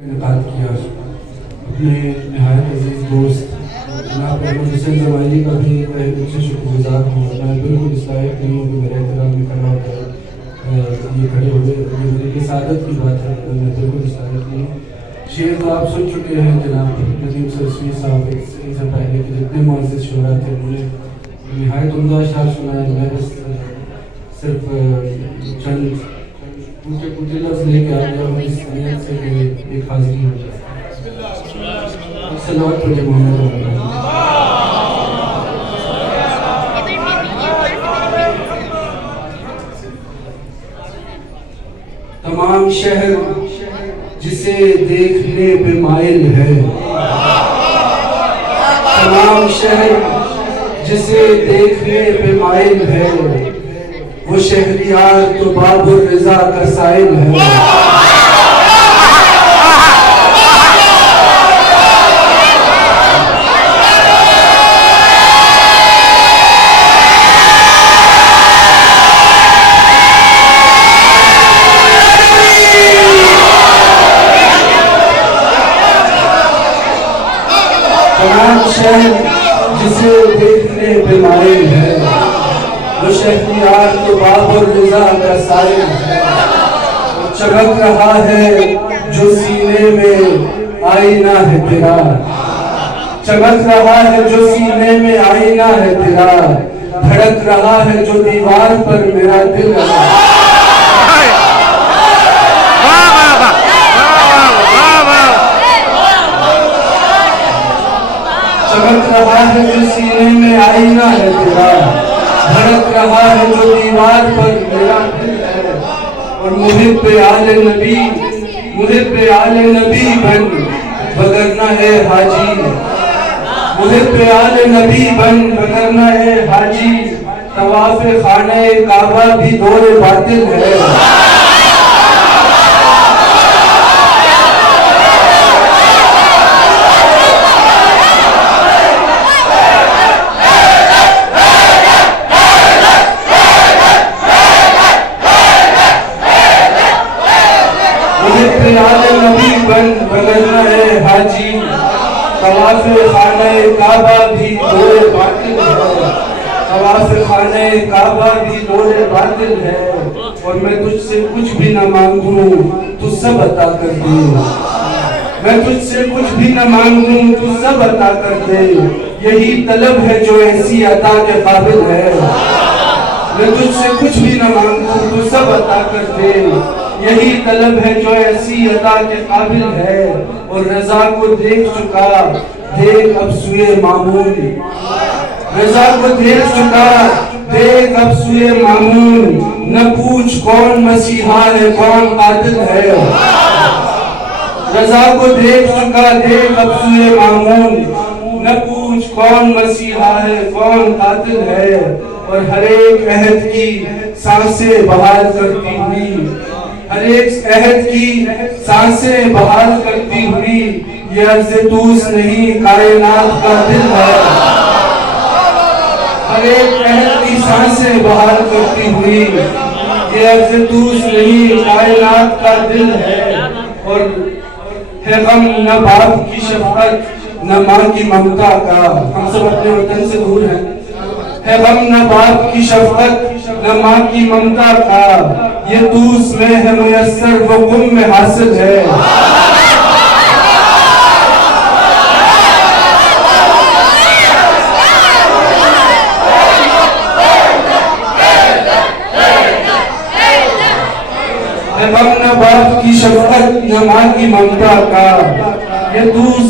इनकाद किया अपने नहायत अजीज़ दोस्त जनाब अहमद हुसैन ज़माइली का भी तहे दिल से शुक्रगुज़ार हूँ। मैं बिल्कुल इस लायक नहीं हूँ कि मेरे एहतराम में खड़ा होकर ये खड़े हुए, ये मेरी सादत की बात है, मैं बिल्कुल इस लायक नहीं हूँ। शेर तो आप सुन चुके हैं जनाब नदीम सरस्वी साहब, इनसे पहले के जितने मुअज़्ज़िज़ शुरा थे उन्होंने नहायत उम्दा अशआर सुनाए। मैं बस सिर्फ चंद ऊँचे लफ्ज़ लेके आ गया हूँ इस नियत से कि एक हाज़िरी हो जाए। सल्लल्लाहु अलैहि मोहम्मद। तमाम शहर जिसे देखने पे माइल है, तमाम शहर जिसे देखने पे माइल है, वो शहरियार तो बाबुर रज़ा का साइल है। तमाम शहर जिसे देखने पे माइल है, वो शहरियार तो बाबुर रज़ा का साइल है। चमक रहा है जो सीने में आईना है तेरा, चमक रहा है जो सीने में आईना है तेरा, धड़क रहा है जो दीवार पर मेरा दिल है। चमक रहा है जो सीने में आईना है तेरा, धड़क रहा है जो दीवार पर मेरा दिल है। और मुहिब्बे आले नबी, मुहिब्बे आले नबी बन वगरना है हाजी, मुहिब्बे आले नबी बन वगरना है हाजी। तवाफ़े खाने काबा भी दौरे बातिल है। नबी बन बगरना है हाजी, तवाफ़े खाने काबा भी दौरे बातिल है, तवाफ़े खाने काबा भी दौरे बातिल है। और मैं तुझसे कुछ भी न मांगूं तू सब अता कर दे, मैं तुझसे कुछ भी न मांगूं तू सब अता कर दे। यही तलब है जो ऐसी अता के काबिल है। मैं तुझसे कुछ भी न मांगूं तू सब अता कर दे, यही तलब है जो ऐसी अदा के काबिल है। और रज़ा को देख चुका देख अब सुए मामून, रज़ा को देख चुका देख अब सुए मामून। न पूछ कौन मसीहा है कौन कातिल है, रज़ा को देख चुका देख अब सुए मामून। न पूछ कौन मसीहा है कौन कातिल है। और हर एक अहद की सांसें बहाल करती हुई, हर एक अहद की सांसें बहाल करती हुई, ये अर्ज़-ए-तूस नहीं कायनात का दिल है। हर एक अहद की सांसें बहाल करती हुई, ये अर्ज़-ए-तूस नहीं कायनात का दिल है। और है गम न बाप की शफ़क़त न माँ की ममता का, हम सब अपने वतन से दूर हैं। है गम न बाप की शफ़क़त न माँ की ममता का, ये तूस में है मुयस्सर वो कुम में हासिल है। है गम न बाप की शफ़क़त न माँ की ममता का, ये तूस